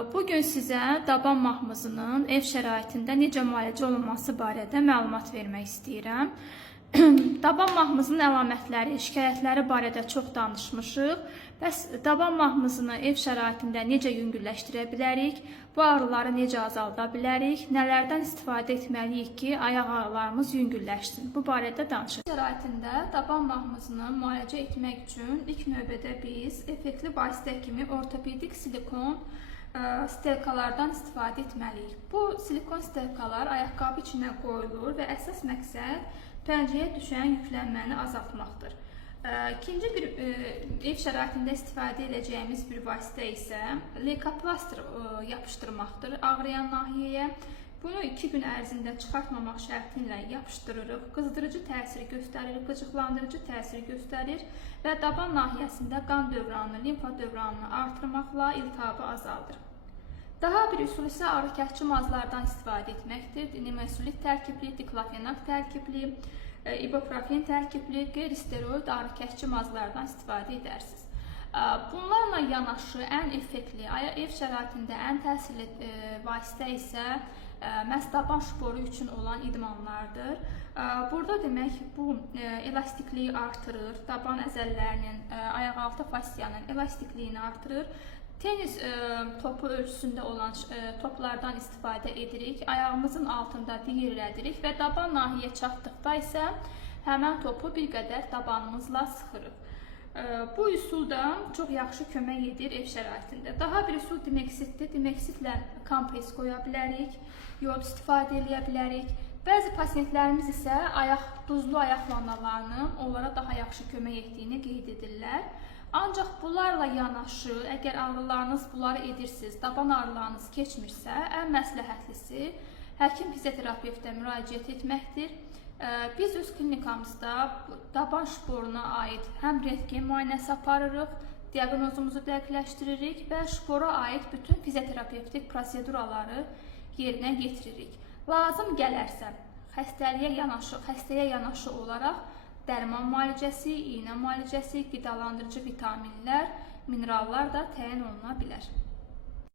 Bugün sizə daban mahmızının ev şəraitində necə müalicə olunması barədə məlumat vermək istəyirəm. Daban mahmızının əlamətləri, şikayətləri barədə çox danışmışıq. Bəs daban mahmızını ev şəraitində necə yüngülləşdirə bilərik? Bu ağrıları necə azalda bilərik? Nələrdən istifadə etməliyik ki, ayaq ağrılarımız yüngülləşsin? Bu barədə danışırıq. Ev şəraitində daban mahmızını müalicə etmək üçün ilk növbədə biz effektli vasitə kimi ortopedik silikon stelkalardan istifadə etməliyik. Bu silikon stelkalar ayaqqabı içinə qoyulur və əsas məqsəd pəncəyə düşən yüklənməni azaltmaqdır. İkinci bir ev şəraitində istifadə edəcəyimiz bir vasitə isə leykoplaster yapışdırmaqdır ağrıyan nahiyəyə. Bunu 2 gün ərzində çıxartmamaq şərti ilə yapışdırırıq. Qızdırıcı təsiri göstərir, qıcıqlandırıcı təsiri göstərir və daban nahiyəsində qan dövranını, limfa dövranını artırmaqla iltihabı azaldır. Daha bir üsul isə ağrıkəsici mazlardan istifadə etməkdir. Nimesulit tərkibli, diklofenak tərkibli, ibuprofen tərkibli, qeyri-steroid ağrıkəsici mazlardan istifadə edərsiniz. Bunlarla yanaşı ən effektli, ev şəraitində ən təsirli vasitə isə məhz daban şporu üçün olan idmanlardır. Burada demək bu elastikliyi artırır, daban əzələlərinin, ayaqaltı fasciyanın elastikliyini artırır. Tenis topu ölçüsündə olan toplardan istifadə edirik, ayağımızın altında diyirlədirik və daban nahiyə çatdıqda isə həmən topu bir qədər dabanımızla sıxırıq. Bu üsul da çox yaxşı kömək edir ev şəraitində. Daha bir üsul dimeksitdir. Dimeksitlə kompres qoya bilərik, yod istifadə edə bilərik. Bəzi pasientlərimiz isə duzlu ayaq vannalarının onlara daha yaxşı kömək etdiyini qeyd edirlər. Ancaq bunlarla yanaşı, əgər ağrılarınız bunları edirsiniz, daban ağrılarınız keçmirsə, ən məsləhətlisi həkim fizioterapevtə müraciət etməkdir. Biz öz klinikamızda daban şporuna aid həm rentgen müayinəsi aparırıq, diaqnozumuzu dəqiqləşdiririk və şpora aid bütün fizioterapevtik proseduraları yerinə yetiririk. Lazım gələrsə, xəstəyə yanaşı olaraq dərman müalicəsi, iynə müalicəsi, qidalandırıcı vitaminlər, minerallar da təyin oluna bilər.